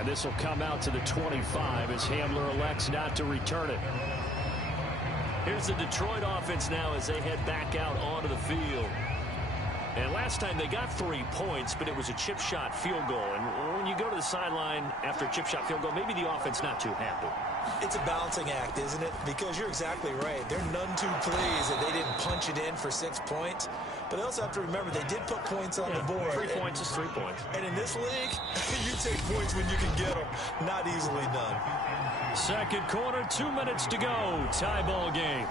And this will come out to the 25 as Hamler elects not to return it. Here's the Detroit offense now as they head back out onto the field. And last time they got 3 points, but it was a chip shot field goal. And when you go to the sideline after a chip shot field goal, maybe the offense not too happy. It's a balancing act, isn't it? Because you're exactly right. They're none too pleased that they didn't punch it in for 6 points. But they also have to remember they did put points on the board. 3 points is 3 points. And in this league, you take points when you can get them. Not easily done. Second quarter, 2 minutes to go. Tie ball game.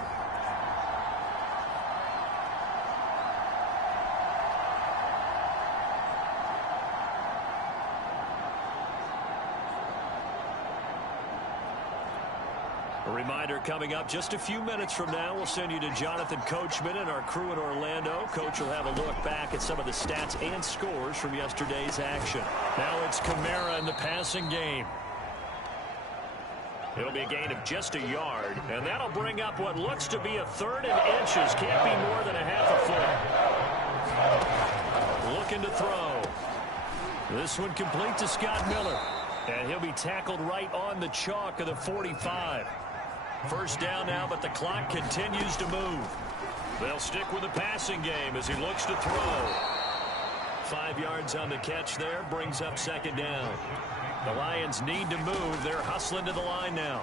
A reminder coming up just a few minutes from now. We'll send you to Jonathan Coachman and our crew in Orlando. Coach will have a look back at some of the stats and scores from yesterday's action. Now it's Kamara in the passing game. It'll be a gain of just a yard, and that'll bring up what looks to be a 3rd and inches. Can't be more than a half a foot. Looking to throw. This one complete to Scott Miller. And he'll be tackled right on the chalk of the 45. First down now, but the clock continues to move. They'll stick with the passing game as he looks to throw. 5 yards on the catch there, brings up second down. The Lions need to move. They're hustling to the line now.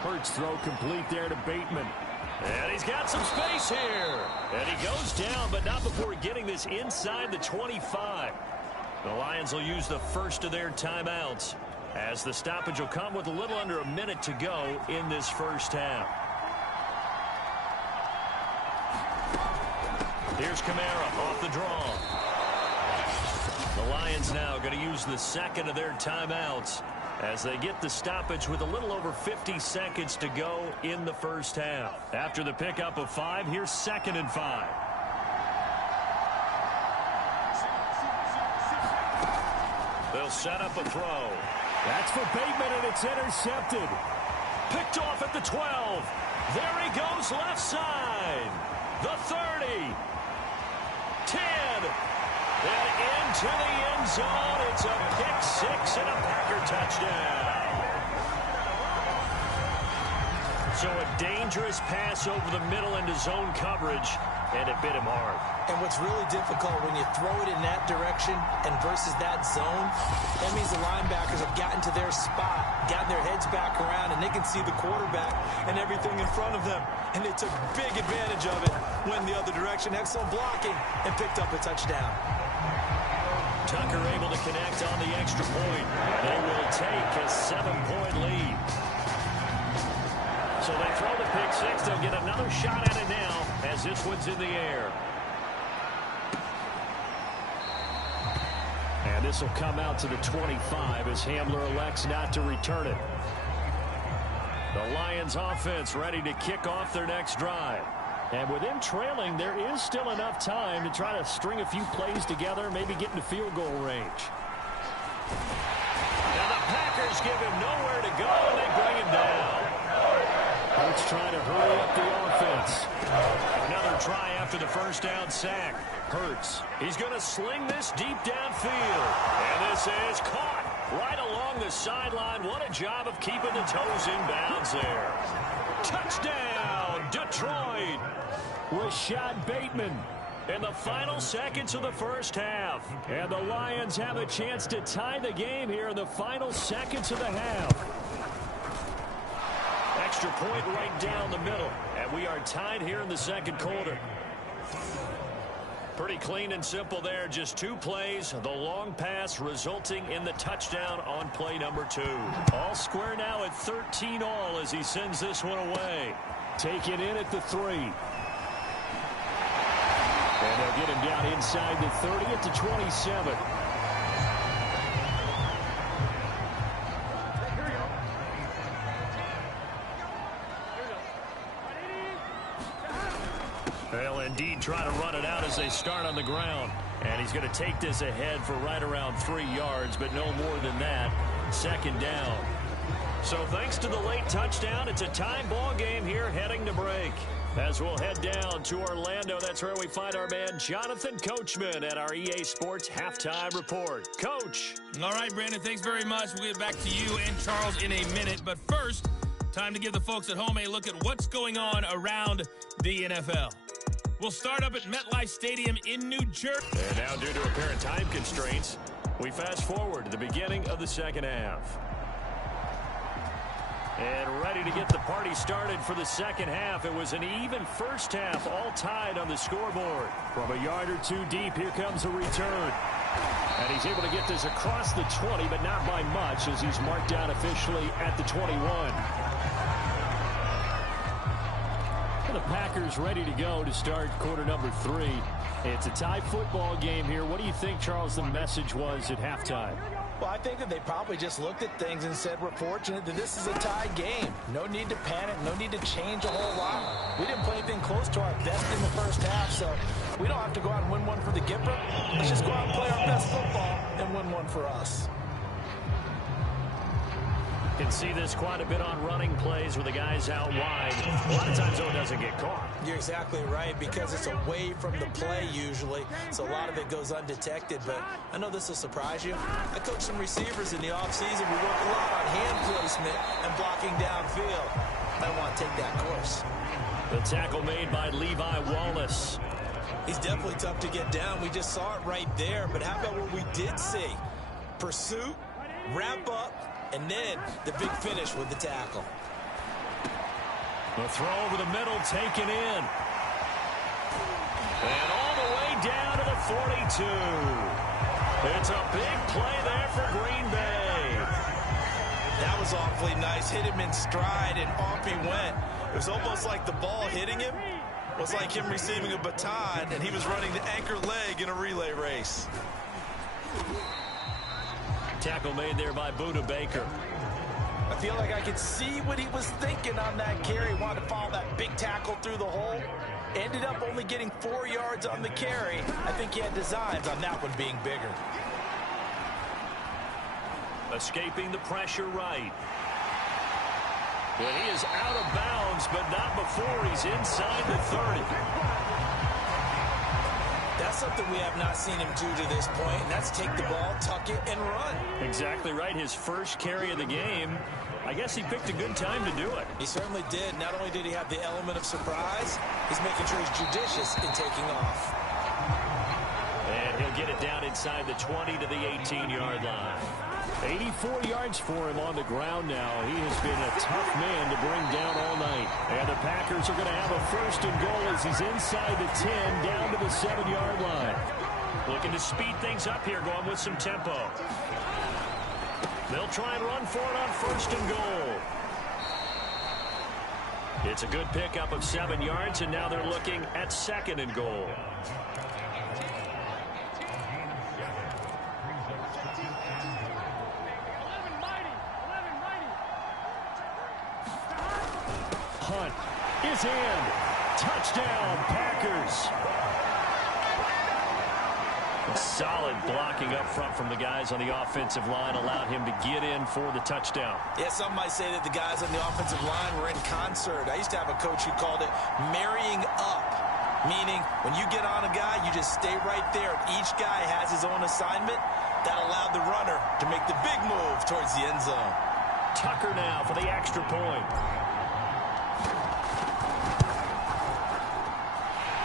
Hurts throw complete there to Bateman. And he's got some space here. And he goes down, but not before getting this inside the 25. The Lions will use the first of their timeouts, as the stoppage will come with a little under a minute to go in this first half. Here's Kamara off the draw. The Lions now going to use the second of their timeouts as they get the stoppage with a little over 50 seconds to go in the first half. After the pickup of 5, here's 2nd and 5. They'll set up a throw. That's for Bateman, and it's intercepted. Picked off at the 12. There he goes left side. The 30. 10. And into the end zone. It's a pick-6 and a Packer touchdown. So a dangerous pass over the middle into zone coverage, and it bit him hard. And what's really difficult when you throw it in that direction and versus that zone, that means the linebackers have gotten to their spot, gotten their heads back around, and they can see the quarterback and everything in front of them. And they took big advantage of it, went the other direction, excellent blocking, and picked up a touchdown. Tucker able to connect on the extra point. They will take a 7-point lead. So they throw the pick-6. They'll get another shot at it now as this one's in the air. And this will come out to the 25 as Hamler elects not to return it. The Lions offense ready to kick off their next drive. And with them trailing, there is still enough time to try to string a few plays together, maybe get into field goal range. Now the Packers give him nowhere to go, and they bring him down. Hurts trying to hurry up the offense. Another try after the first down sack. Hurts. He's going to sling this deep downfield. And this is caught right along the sideline. What a job of keeping the toes in bounds there. Touchdown, Detroit. Rashad Bateman in the final seconds of the first half. And the Lions have a chance to tie the game here in the final seconds of the half. Extra point right down the middle. And we are tied here in the second quarter. Pretty clean and simple there. Just 2 plays. The long pass resulting in the touchdown on play number 2. All square now at 13 all as he sends this one away. Take it in at the 3. And they'll get him down inside the 30 at the 27. They'll indeed try to run it out as they start on the ground. And he's going to take this ahead for right around 3 yards, but no more than that. Second down. So thanks to the late touchdown, it's a time ball game here heading to break. As we'll head down to Orlando, that's where we find our man Jonathan Coachman at our EA Sports Halftime Report. Coach. All right, Brandon, thanks very much. We'll get back to you and Charles in a minute. But first, time to give the folks at home a look at what's going on around the NFL. We'll start up at MetLife Stadium in New Jersey. And now, due to apparent time constraints, we fast forward to the beginning of the second half. And ready to get the party started for the second half. It was an even first half, all tied on the scoreboard. From a yard or two deep, here comes a return. And he's able to get this across the 20, but not by much, as he's marked down officially at the 21. The Packers ready to go to start quarter number 3. It's a tie football game here. What do you think, Charles, the message was at halftime? Well, I think that they probably just looked at things and said, we're fortunate that this is a tie game. No need to panic. No need to change a whole lot. We didn't play anything close to our best in the first half, so we don't have to go out and win one for the Gipper. Let's just go out and play our best football and win one for us. Can see this quite a bit on running plays with the guys out wide. A lot of times, though, it doesn't get caught. You're exactly right, because it's away from the play usually, so a lot of it goes undetected. But I know this will surprise you. I coached some receivers in the offseason. We work a lot on hand placement and blocking downfield. I want to take that course. The tackle made by Levi Wallace. He's definitely tough to get down. We just saw it right there. But how about what we did see? Pursuit, wrap up, and then the big finish with the tackle. The throw over the middle taken in. And all the way down to the 42. It's a big play there for Green Bay. That was awfully nice. Hit him in stride, and off he went. It was almost like the ball hitting him was like him receiving a baton, and he was running the anchor leg in a relay race. Tackle made there by Buda Baker. I feel like I could see what he was thinking on that carry. Wanted to follow that big tackle through the hole. Ended up only getting 4 yards on the carry. I think he had designs on that one being bigger. Escaping the pressure right. But he is out of bounds, but not before he's inside the 30. That's something we have not seen him do to this point, and that's take the ball, tuck it, and run. Exactly right. His first carry of the game. I guess he picked a good time to do it. He certainly did. Not only did he have the element of surprise, he's making sure he's judicious in taking off. And he'll get it down inside the 20 to the 18-yard line. 84 yards for him on the ground now. He has been a tough man to bring down all night. And the Packers are going to have a first and goal as he's inside the 10, down to the 7-yard line. Looking to speed things up here, going with some tempo. They'll try and run for it on first and goal. It's a good pickup of 7 yards, and now they're looking at second and goal. Hunt is in. Touchdown, Packers. A solid blocking up front from the guys on the offensive line allowed him to get in for the touchdown. Yeah, some might say that the guys on the offensive line were in concert. I used to have a coach who called it marrying up, meaning when you get on a guy, you just stay right there. Each guy has his own assignment. That allowed the runner to make the big move towards the end zone. Tucker now for the extra point.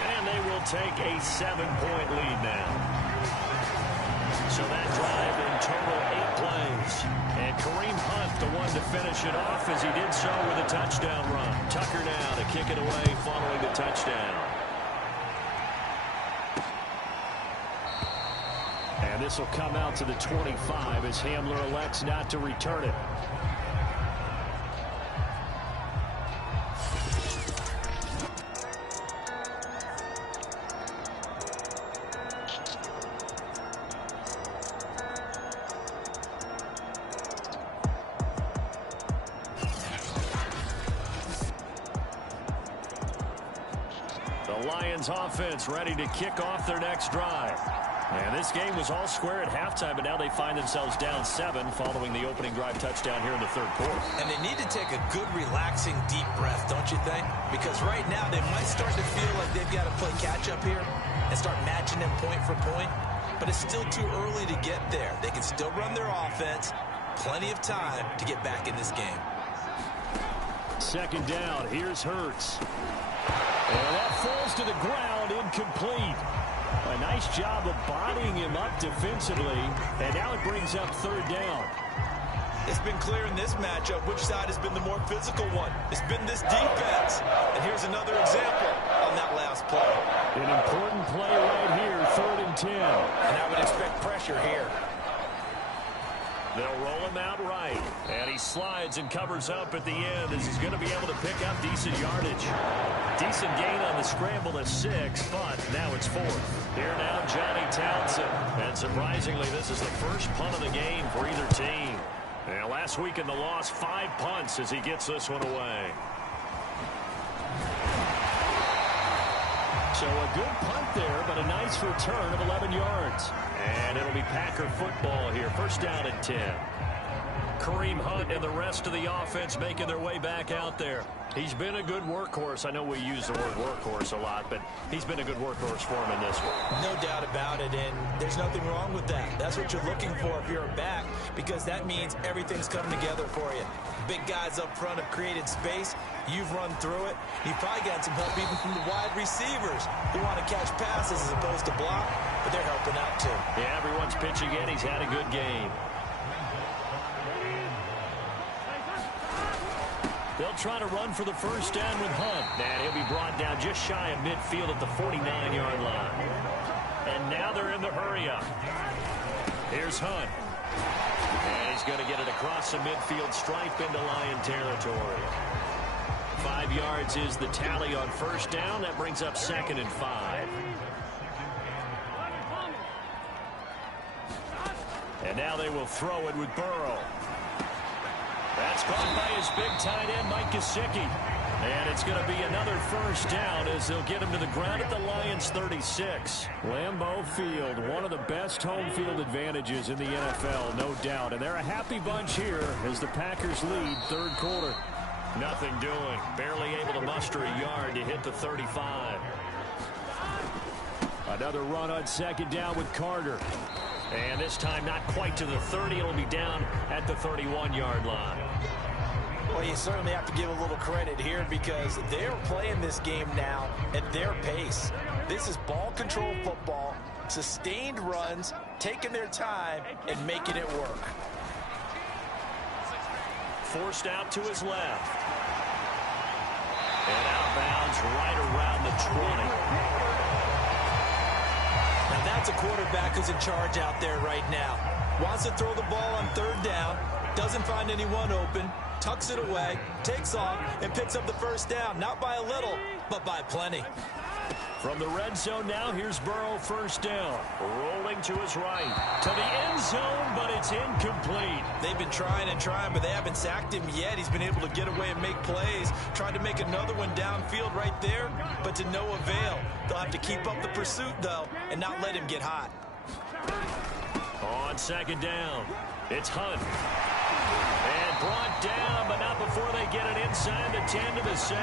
And they will take a 7-point lead now. So that drive in total 8 plays. And Kareem Hunt, the one to finish it off as he did so with a touchdown run. Tucker now to kick it away following the touchdown. And this will come out to the 25 as Hamler elects not to return it. The Lions offense ready to kick off their next drive. And this game was all square at halftime, but now they find themselves down 7 following the opening drive touchdown here in the third quarter. And they need to take a good, relaxing, deep breath, don't you think? Because right now they might start to feel like they've got to play catch-up here and start matching them point for point. But it's still too early to get there. They can still run their offense. Plenty of time to get back in this game. Second down. Here's Hurts. And that falls to the ground, incomplete. A nice job of bodying him up defensively. And now it brings up third down. It's been clear in this matchup which side has been the more physical one. It's been this defense. And here's another example on that last play. An important play right here, 3rd and 10. And I would expect pressure here. They'll roll him out right. And he slides and covers up at the end as he's going to be able to pick up decent yardage. Decent gain on the scramble to 6, but now it's 4th. Here now, Johnny Townsend. And surprisingly, this is the first punt of the game for either team. And last week in the loss, 5 punts as he gets this one away. So a good punt there, but a nice return of 11 yards. And it'll be Packer football here. First down and 10. Kareem Hunt and the rest of the offense making their way back out there. He's been a good workhorse. I know we use the word workhorse a lot, but he's been a good workhorse for him in this one. No doubt about it, and there's nothing wrong with that. That's what you're looking for if you're a back, because that means everything's coming together for you. Big guys up front have created space. You've run through it. You've probably got some help even from the wide receivers who want to catch passes as opposed to block, but they're helping out too. Yeah, everyone's pitching in. He's had a good game. They'll try to run for the first down with Hunt. And he'll be brought down just shy of midfield at the 49-yard line. And now they're in the hurry-up. Here's Hunt. And he's going to get it across the midfield stripe into Lion territory. 5 yards is the tally on first down. That brings up 2nd and 5. And now they will throw it with Burrow. That's caught by his big tight end, Mike Gesicki. And it's going to be another first down as they'll get him to the ground at the Lions' 36. Lambeau Field, one of the best home field advantages in the NFL, no doubt. And they're a happy bunch here as the Packers lead third quarter. Nothing doing. Barely able to muster a yard to hit the 35. Another run on second down with Carter. And this time not quite to the 30. It'll be down at the 31-yard line. Well, you certainly have to give a little credit here because they're playing this game now at their pace. This is ball control football, sustained runs, taking their time, and making it work. Forced out to his left. And outbounds right around the 20. Now that's a quarterback who's in charge out there right now. Wants to throw the ball on third down, doesn't find anyone open, tucks it away, takes off, and picks up the first down. Not by a little, but by plenty. From the red zone now, here's Burrow, first down. Rolling to his right. To the end zone, but it's incomplete. They've been trying and trying, but they haven't sacked him yet. He's been able to get away and make plays. Tried to make another one downfield right there, but to no avail. They'll have to keep up the pursuit, though, and not let him get hot. On second down, it's Hunt. And brought down, but not before they get it inside the 10 to the 7.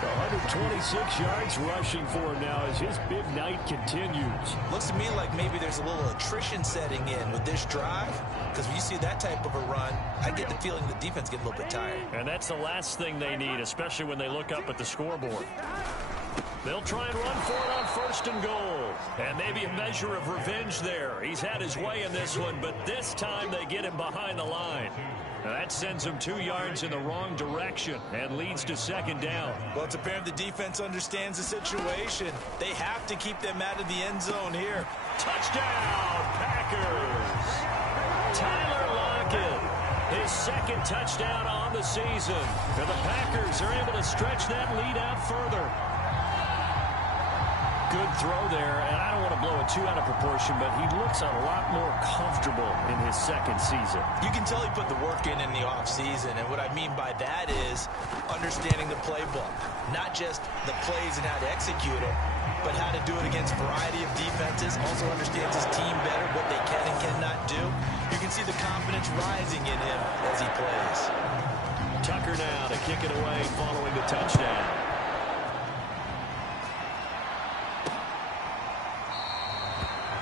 126 yards rushing for him now as his big night continues. Looks to me like maybe there's a little attrition setting in with this drive, because when you see that type of a run, I get the feeling the defense gets a little bit tired. And that's the last thing they need, especially when they look up at the scoreboard. They'll try and run for it on first and goal. And maybe a measure of revenge there. He's had his way in this one, but this time they get him behind the line. Now that sends him 2 yards in the wrong direction and leads to second down. Well, it's apparent the defense understands the situation. They have to keep them out of the end zone here. Touchdown, Packers! Tyler Lockett, his second touchdown on the season. And the Packers are able to stretch that lead out further. Good throw there, and I don't want to blow it too out of proportion, but he looks a lot more comfortable in his second season. You can tell he put the work in the offseason, and what I mean by that is understanding the playbook, not just the plays and how to execute it, but how to do it against a variety of defenses. Also understands his team better, what they can and cannot do. You can see the confidence rising in him as he plays. Tucker now to kick it away following the touchdown.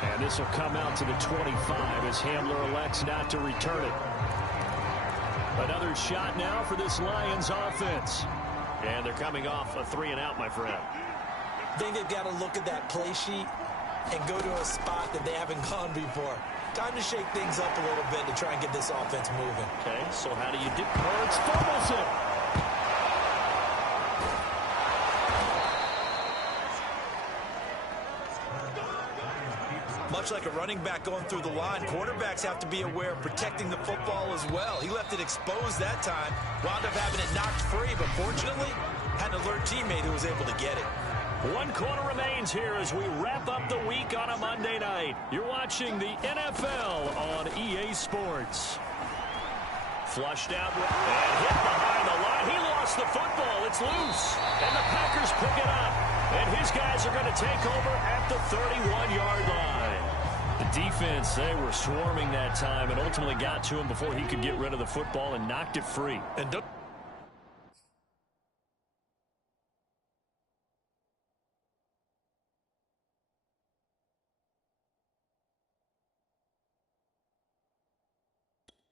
And this will come out to the 25 as Hamler elects not to return it. Another shot now for this Lions offense. And they're coming off a 3-and-out, my friend. I think they've got to look at that play sheet and go to a spot that they haven't gone before. Time to shake things up a little bit to try and get this offense moving. Okay, so how do you do? Hurts fumbles it. Much like a running back going through the line, quarterbacks have to be aware of protecting the football as well. He left it exposed that time, wound up having it knocked free, but fortunately, had an alert teammate who was able to get it. 1 quarter remains here as we wrap up the week on a Monday night. You're watching the NFL on EA Sports. Flushed out and hit behind the line. He lost the football. It's loose. And the Packers pick it up. And his guys are going to take over at the 31-yard line. The defense, they were swarming that time and ultimately got to him before he could get rid of the football and knocked it free. And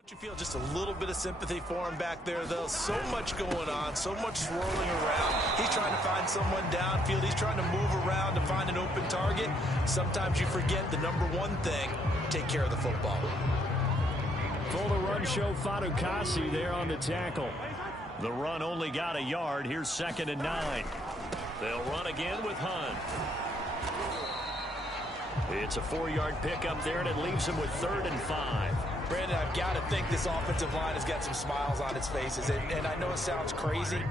you feel just a little bit of sympathy for him back there, though. So much going on, so much swirling around. He's trying to find someone downfield. He's trying to move around to find an open target. Sometimes you forget the number one thing, take care of the football. Full to run show Fatukasi there on the tackle. The run only got a yard. Here's 2nd and 9. They'll run again with Hunt. It's a 4-yard pickup there, and it leaves him with 3rd and 5. Brandon, I've got to think this offensive line has got some smiles on its faces. And I know it sounds crazy,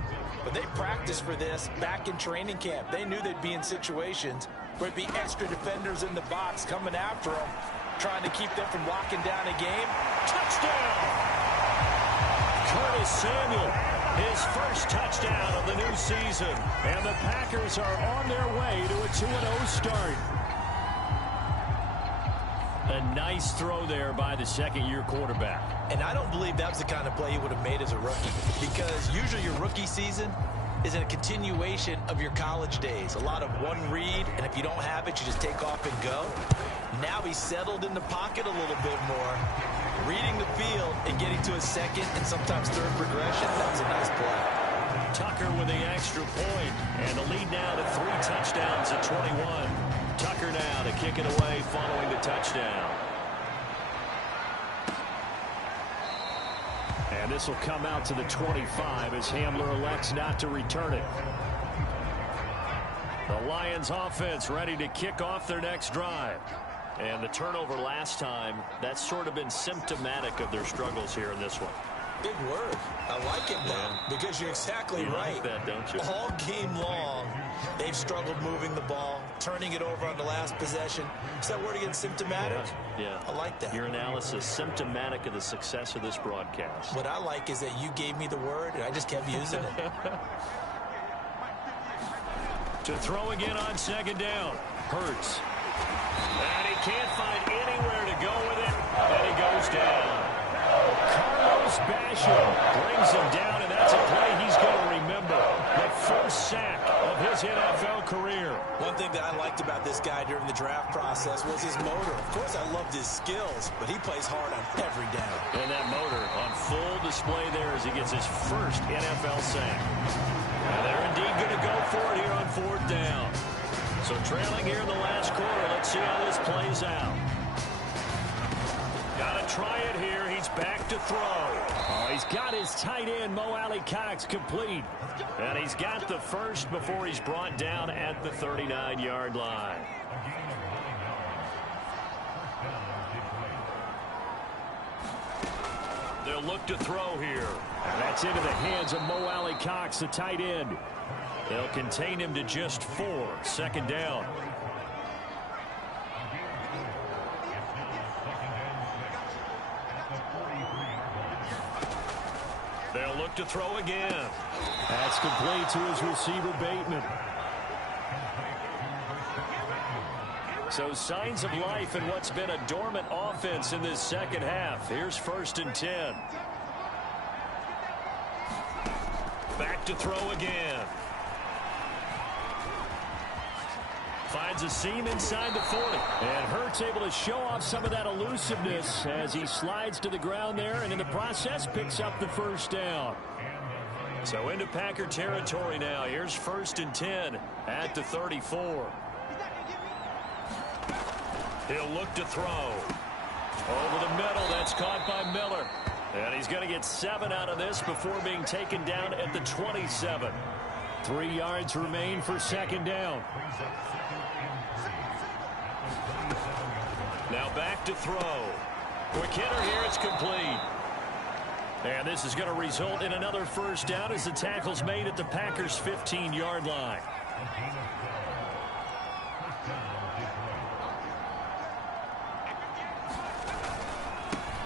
but they practiced for this back in training camp. They knew they'd be in situations where it'd be extra defenders in the box coming after them, trying to keep them from locking down a game. Touchdown! Curtis Samuel, his first touchdown of the new season. And the Packers are on their way to a 2-0 start. A nice throw there by the second-year quarterback. And I don't believe that was the kind of play he would have made as a rookie, because usually your rookie season is a continuation of your college days. A lot of one read, and if you don't have it, you just take off and go. Now he's settled in the pocket a little bit more, reading the field and getting to a second and sometimes third progression. That was a nice play. Tucker with the extra point, and the lead now to 3 touchdowns at 21. Tucker now to kick it away following the touchdown. And this will come out to the 25 as Hamler elects not to return it. The Lions offense ready to kick off their next drive. And the turnover last time, that's sort of been symptomatic of their struggles here in this one. Big word. I like it now, because you're exactly right. You like that, don't you? All game long, they've struggled moving the ball, turning it over on the last possession. Is that word again, symptomatic? Yeah. I like that. Your analysis, symptomatic of the success of this broadcast. What I like is that you gave me the word, and I just kept using it. To throw again on 2nd down. Hurts. And he can't find anywhere to go with it, and he goes down. Carlos Basham brings him down, and that's a play he's going to remember. The first sack of his NFL career. One thing that I liked about this guy during the draft process was his motor. Of course, I loved his skills, but he plays hard on every down. And that motor on full display there as he gets his first NFL sack. And they're indeed going to go for it here on 4th down. So trailing here in the last quarter. Let's see how this plays out. Got to try it here. He's back to throw. Oh, he's got his tight end, Mo Alley-Cox, complete. And he's got the first before he's brought down at the 39-yard line. They'll look to throw here. And that's into the hands of Mo Alley-Cox, the tight end. They'll contain him to just 4. 2nd down. They'll look to throw again. That's complete to his receiver, Bateman. So signs of life in what's been a dormant offense in this second half. Here's 1st and 10. Back to throw again. Finds a seam inside the 40. And Hurts able to show off some of that elusiveness as he slides to the ground there, and in the process picks up the first down. So into Packer territory now. Here's 1st and 10 at the 34. He'll look to throw. Over the middle. That's caught by Miller. And he's going to get 7 out of this before being taken down at the 27. 3 yards remain for 2nd down. Now back to throw. Quick hitter here. It's complete. And this is going to result in another 1st down as the tackle's made at the Packers' 15-yard line.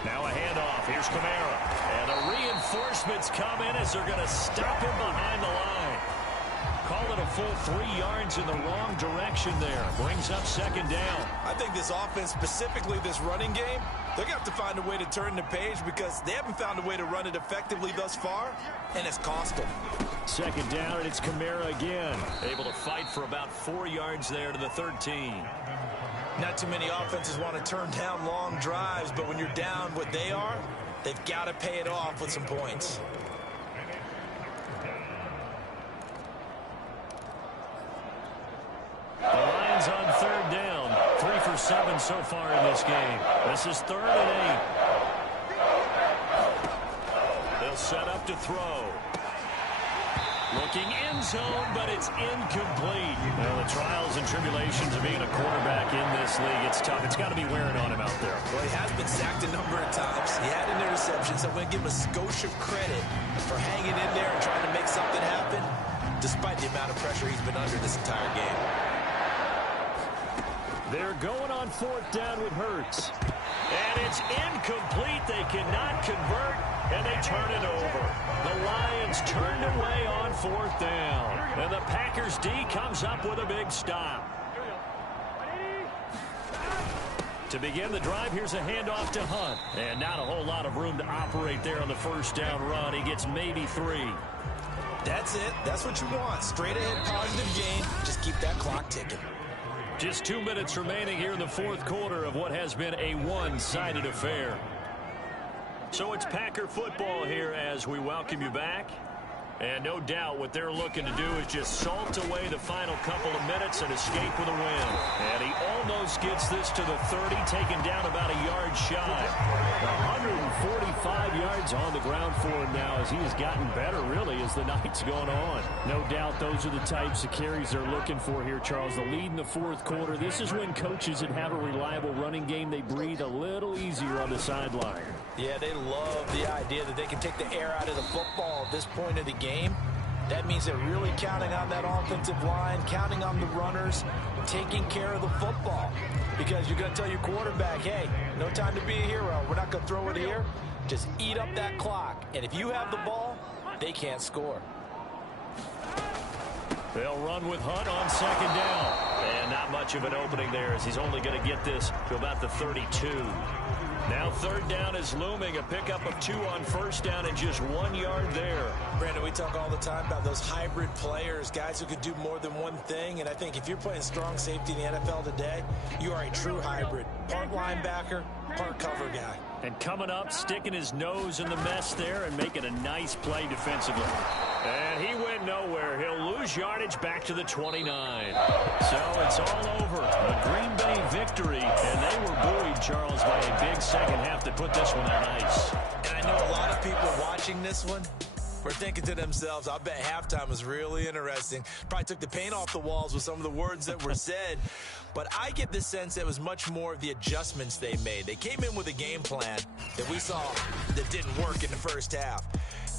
Now a handoff. Here's Kamara. And the reinforcements come in as they're going to stop him behind the line. Call it a full 3 yards in the wrong direction there. Brings up 2nd down. I think this offense, specifically this running game, they're going to have to find a way to turn the page because they haven't found a way to run it effectively thus far, and it's cost them. 2nd down, and it's Kamara again. Able to fight for about 4 yards there to the 13. Not too many offenses want to turn down long drives, but when you're down what they are, they've got to pay it off with some points. The Lions on 3rd down. 3 for 7 so far in this game. This is 3rd and 8. They'll set up to throw. Looking end zone, but it's incomplete. Well, the trials and tribulations of being a quarterback in this league, it's tough. It's got to be wearing on him out there. Well, he has been sacked a number of times. He had an interception, so I'm going to give him a skosh of credit for hanging in there and trying to make something happen, despite the amount of pressure he's been under this entire game. They're going on 4th down with Hurts. And it's incomplete. They cannot convert, and they turn it over. The Lions turned away on 4th down. And the Packers D comes up with a big stop. To begin the drive, here's a handoff to Hunt. And not a whole lot of room to operate there on the 1st down run. He gets maybe 3. That's it. That's what you want. Straight ahead positive gain. Just keep that clock ticking. Just 2 minutes remaining here in the 4th quarter of what has been a one-sided affair. So it's Packer football here as we welcome you back. And no doubt what they're looking to do is just salt away the final couple of minutes and escape with a win. And he almost gets this to the 30, taken down about a yard shy. 145 yards on the ground for him now as he has gotten better, really, as the night's gone on. No doubt those are the types of carries they're looking for here, Charles. The lead in the 4th quarter. This is when coaches that have a reliable running game, they breathe a little easier on the sideline. Yeah, they love the idea that they can take the air out of the football at this point of the game. That means they're really counting on that offensive line, counting on the runners, taking care of the football. Because you're going to tell your quarterback, hey, no time to be a hero. We're not going to throw it here. Just eat up that clock. And if you have the ball, they can't score. They'll run with Hunt on 2nd down. And not much of an opening there as he's only going to get this to about the 32. Now 3rd down is looming. A pickup of 2 on 1st down and just 1 yard there. Brandon, we talk all the time about those hybrid players, guys who could do more than one thing. And I think if you're playing strong safety in the NFL today, you are a true hybrid. Part linebacker, part cover guy. And coming up, sticking his nose in the mess there and making a nice play defensively. And he went nowhere. He'll lose yardage back to the 29. So it's all over. A Green Bay victory. And they were buoyed, Charles, by a big second half to put this one on ice. And I know a lot of people watching this one were thinking to themselves, I bet halftime was really interesting. Probably took the paint off the walls with some of the words that were said. But I get the sense that it was much more of the adjustments they made. They came in with a game plan that we saw that didn't work in the first half.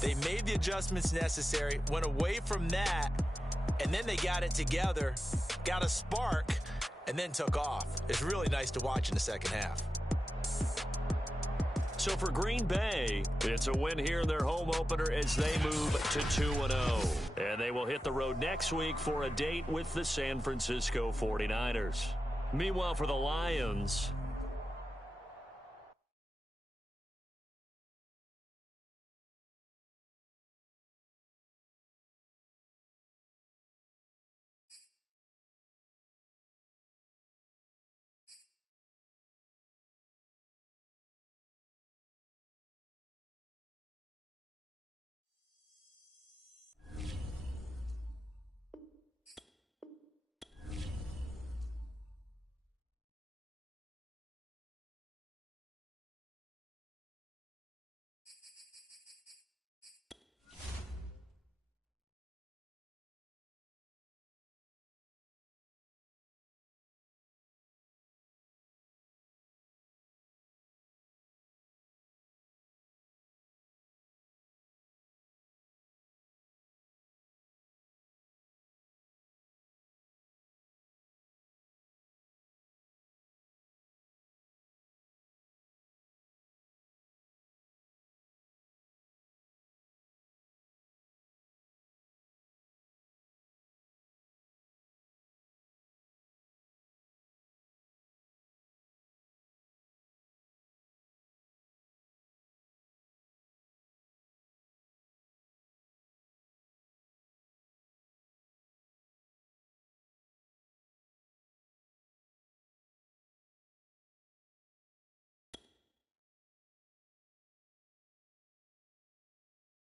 They made the adjustments necessary, went away from that, and then they got it together, got a spark, and then took off. It's really nice to watch in the second half. So for Green Bay, it's a win here in their home opener as they move to 2-0. And they will hit the road next week for a date with the San Francisco 49ers. Meanwhile, for the Lions,